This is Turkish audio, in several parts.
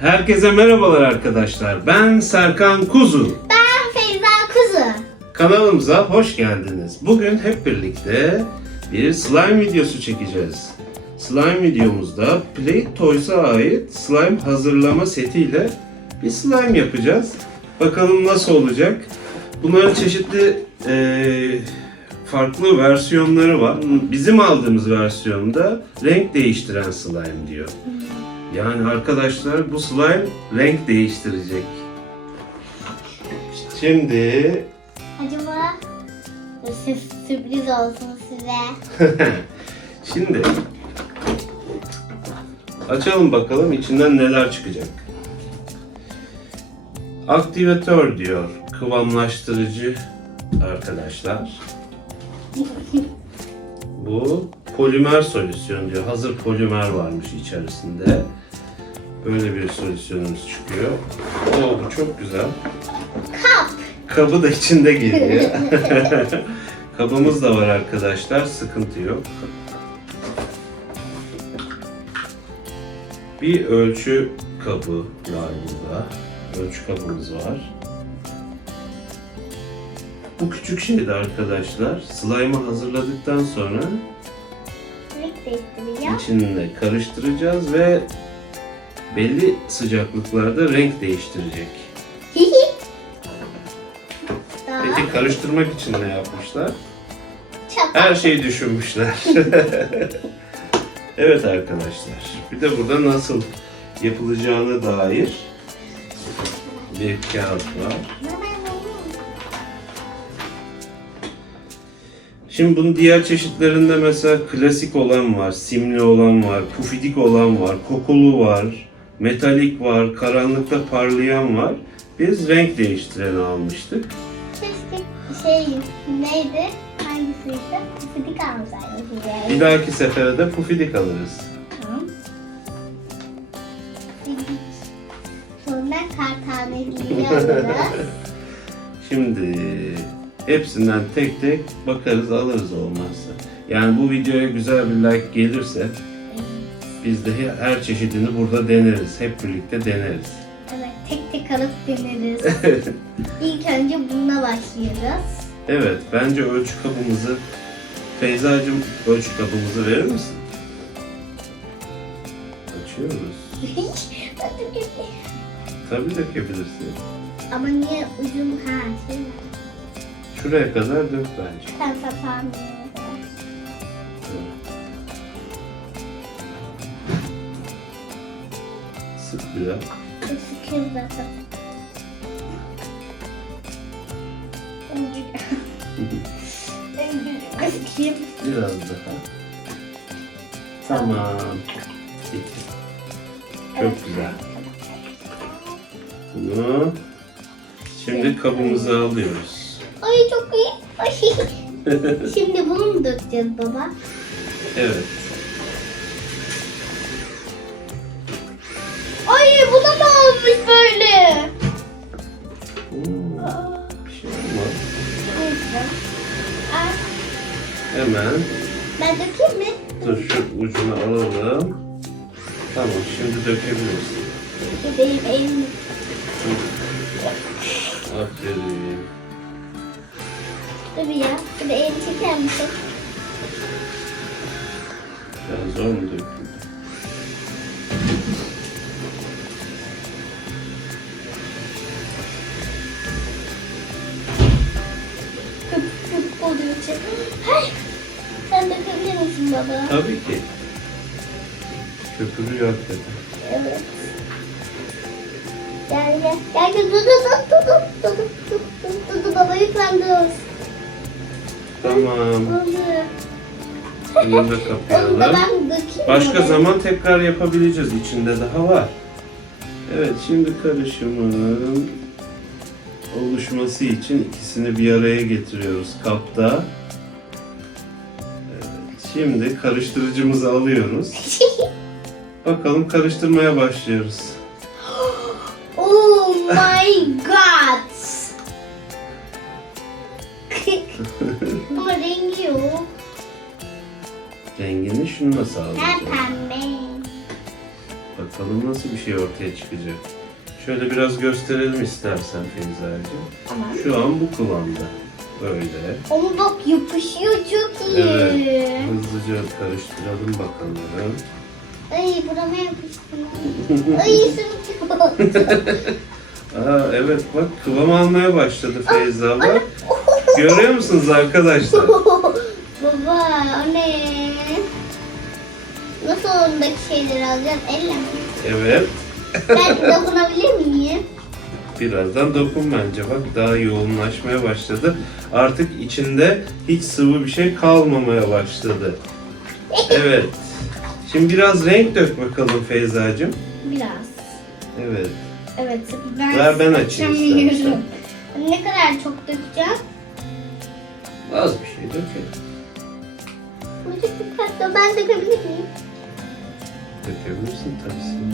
Herkese merhabalar arkadaşlar. Ben Serkan Kuzu. Ben Feyza Kuzu. Kanalımıza hoş geldiniz. Bugün hep birlikte bir slime videosu çekeceğiz. Slime videomuzda Play Toys'a ait slime hazırlama setiyle bir slime yapacağız. Bakalım nasıl olacak. Bunların çeşitli eee, farklı versiyonları var. Bizim aldığımız versiyonda renk değiştiren slime diyor. Yani arkadaşlar bu slime renk değiştirecek. Şimdi Acaba siz sürpriz olsun size. Şimdi açalım bakalım içinden neler çıkacak. Aktivatör diyor. Kıvamlaştırıcı arkadaşlar. Bu polimer solüsyon diyor. Hazır polimer varmış içerisinde. Böyle bir solüsyonumuz çıkıyor. Oo, bu çok güzel. Kap. Kabı da içinde geliyor. Kabımız da var arkadaşlar. Sıkıntı yok. Bir ölçü kabı var burada. Ölçü kabımız var. Bu küçük şeydi arkadaşlar. Slime'ı hazırladıktan sonra içinde karıştıracağız ve belli sıcaklıklarda renk değiştirecek. Peki karıştırmak için ne yapmışlar? çatal. Her şeyi düşünmüşler. evet arkadaşlar. Bir de burada nasıl yapılacağına dair bir kağıt var. Şimdi bunun diğer çeşitlerinde mesela klasik olan var, simli olan var, pufidik olan var, kokulu var, metalik var, karanlıkta parlayan var. Biz renk değiştireni almıştık. Keşke şey neydi? Hangisiydi? Fidik alsaydım size. Bir dahaki sefere de pufidik alırız. Tamam. Sonra kar taneliği alırız. Şimdi hepsinden tek tek bakarız alırız olmazsa. Yani bu videoya güzel bir like gelirse biz de her çeşidini burada deneriz. Hep birlikte deneriz. evet tek tek alıp deneriz. İlk önce bununla başlıyoruz. Evet bence ölçü kabımızı Feyza'cığım ölçü kabımızı verir misin? Açıyoruz. Tabii dökebilirsin. Ama niye ucum ha şey Şuraya kadar dök bence. sen sapan Sık biraz. Sıkıyorum zaten. Sıkayım. Biraz daha. Tamam. Bitti. Çok güzel. Bunu şimdi kabımıza alıyoruz. Ay çok iyi. Ay. Şimdi bunu mu dökeceğiz baba? Evet. Hemen Ben dökeyim mi? dur şu ucunu alalım. Tamam şimdi dökebilirsin. Benim elim. Aferin. Dur ya. De elini çeker misin? Biraz zor mu döküldü? yok dedi. Evet. Gel gel. Gel gel. Dur dur dur dur dur. Tamam. Bunu da kapayalım. Başka zaman tekrar yapabileceğiz. İçinde daha var. Evet şimdi karışımın oluşması için ikisini bir araya getiriyoruz kapta. Evet, şimdi karıştırıcımızı alıyoruz. Bakalım karıştırmaya başlıyoruz. oh my god. Ama rengi yok. Rengini şununla Ben sağlayacağız. pembe. Bakalım nasıl bir şey ortaya çıkacak. Şöyle biraz gösterelim istersen Feyza'cığım. Tamam. Şu an bu kıvamda. Böyle. Ama bak yapışıyor çok iyi. Evet. Hızlıca karıştıralım bakalım. Ay burama yapıştı. Ay sırtım. Aa, evet bak kıvam almaya başladı Feyza bak. Görüyor musunuz arkadaşlar? Baba o ne? Nasıl ondaki şeyleri alacağım? Elle mi? Evet. Ben dokunabilir miyim? Birazdan dokun bence bak daha yoğunlaşmaya başladı. Artık içinde hiç sıvı bir şey kalmamaya başladı. Evet. Şimdi biraz renk dök bakalım Feyza'cığım. Biraz. Evet. Evet. Ben Ver ben açayım istersen. Ne kadar çok dökeceğim? Az bir şey dökelim. Küçük bir katta ben dökebilir miyim? Dökebilirsin tabii.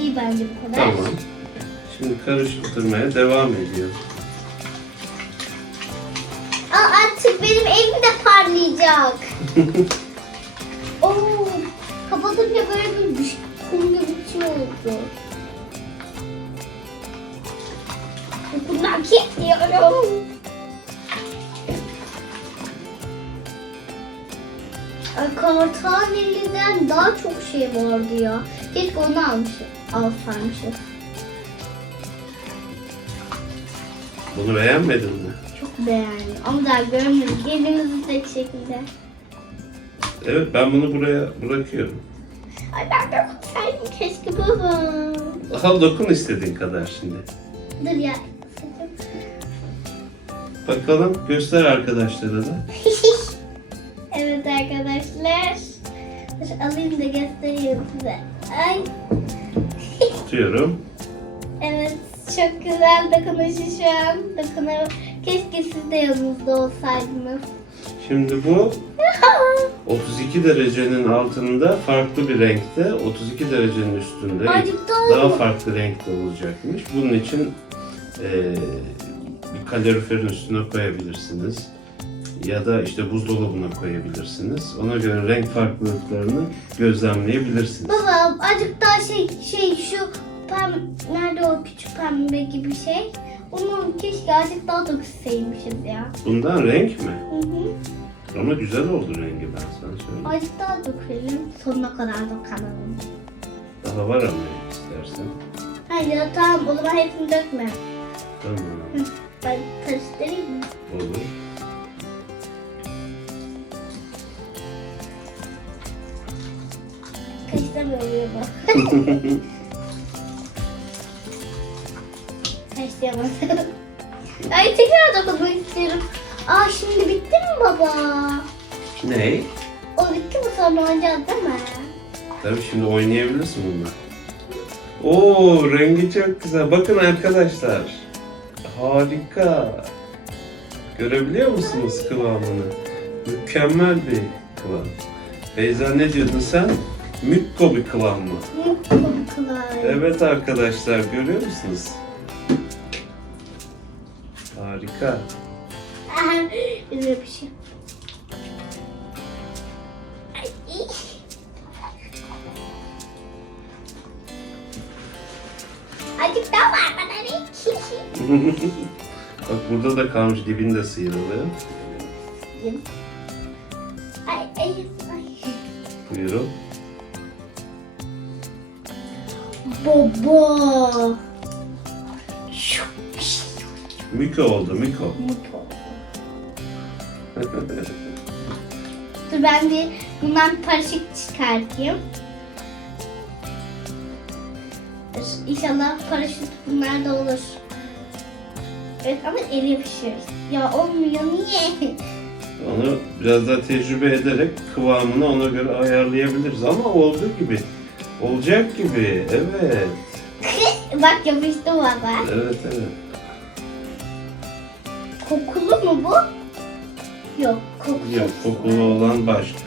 İyi bence bu kadar. Tamam. Şimdi karıştırmaya devam ediyor. Aa, artık benim elim de parlayacak. Oo, kapatınca böyle bir düş- kum gibi bir şey oldu. Dokunmak istiyorum. Ay, Kartaneli'den daha çok şey vardı ya. Keşke onu almışım. Alsaymışım. Bunu beğenmedin mi? Çok beğendim. Ama daha görmedim. Elimizi tek şekilde. Evet ben bunu buraya bırakıyorum. Ay ben de koysaydım keşke baba. Al dokun istediğin kadar şimdi. Dur ya. Bakalım göster arkadaşlara da. evet arkadaşlar. Dur alayım da göstereyim size. Ay. Tutuyorum. Evet çok güzel dokunuşu şu an. Dokunuyor. Keşke siz de yanımızda olsaydınız. Şimdi bu 32 derecenin altında farklı bir renkte, 32 derecenin üstünde Azıcık daha farklı renkte olacakmış. Bunun için eee, bir kaloriferin üstüne koyabilirsiniz. Ya da işte buzdolabına koyabilirsiniz. Ona göre renk farklılıklarını gözlemleyebilirsiniz. Baba azıcık daha şey şey şu pem nerede o küçük pembe gibi şey. Onu keşke azıcık daha dökseymişiz ya. Bundan renk mi? Hı hı. Ama güzel oldu rengi ben sana söyleyeyim. Azıcık daha dökelim. Sonuna kadar dokunalım. Daha var ama istersen. Hayır tamam o zaman hepsini dökme. Tamam. Ben karıştırayım mı? Olur. Karıştıramıyorum bu. Karıştıramadım. Ay tekrar dokunmak istiyorum. Aa şimdi bitti mi baba? Ney? O bitti mi sonra oynayacağız değil mi? Tabii şimdi oynayabilirsin bununla. Oo rengi çok güzel. Bakın arkadaşlar. Harika. Görebiliyor musunuz kıvamını? Mükemmel bir kıvam. Beyza ne diyordun sen? Mükko bir kıvam mı? Mutlu kılar. Evet arkadaşlar görüyor musunuz? Harika. Bir şey. Ay. Azıcık daha var bana renk. Bak burada da kalmış dibinde sıyrılı. Ay ay ay. Buyurun. Baba. Miko oldu Miko. Mutlu. Dur ben bir bundan bir paraşüt çıkartayım. Dur, İnşallah paraşüt bunlar da olur. Evet ama el yapışıyor. Ya olmuyor niye? Onu biraz daha tecrübe ederek kıvamını ona göre ayarlayabiliriz ama olduğu gibi. Olacak gibi. Evet. Bak yapıştı baba. Evet evet. Kokulu mu bu? Yok kokusuz. Yok kokulu olan başka.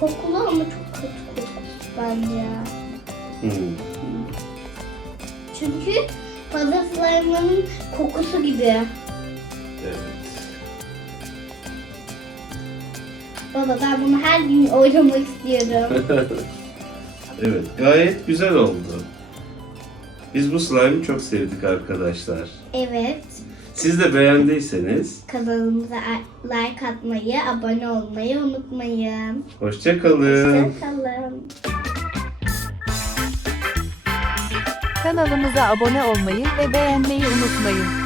Kokulu ama çok kötü kokusu bence ya. Hmm. Çünkü fazla slime'ın kokusu gibi. Evet. Baba ben bunu her gün oynamak istiyorum. Evet, gayet güzel oldu. Biz bu slime'ı çok sevdik arkadaşlar. evet. Siz de beğendiyseniz Kanalımıza like atmayı, abone olmayı unutmayın. hoşçakalın. Hoşçakalın. Kanalımıza abone olmayı ve beğenmeyi unutmayın.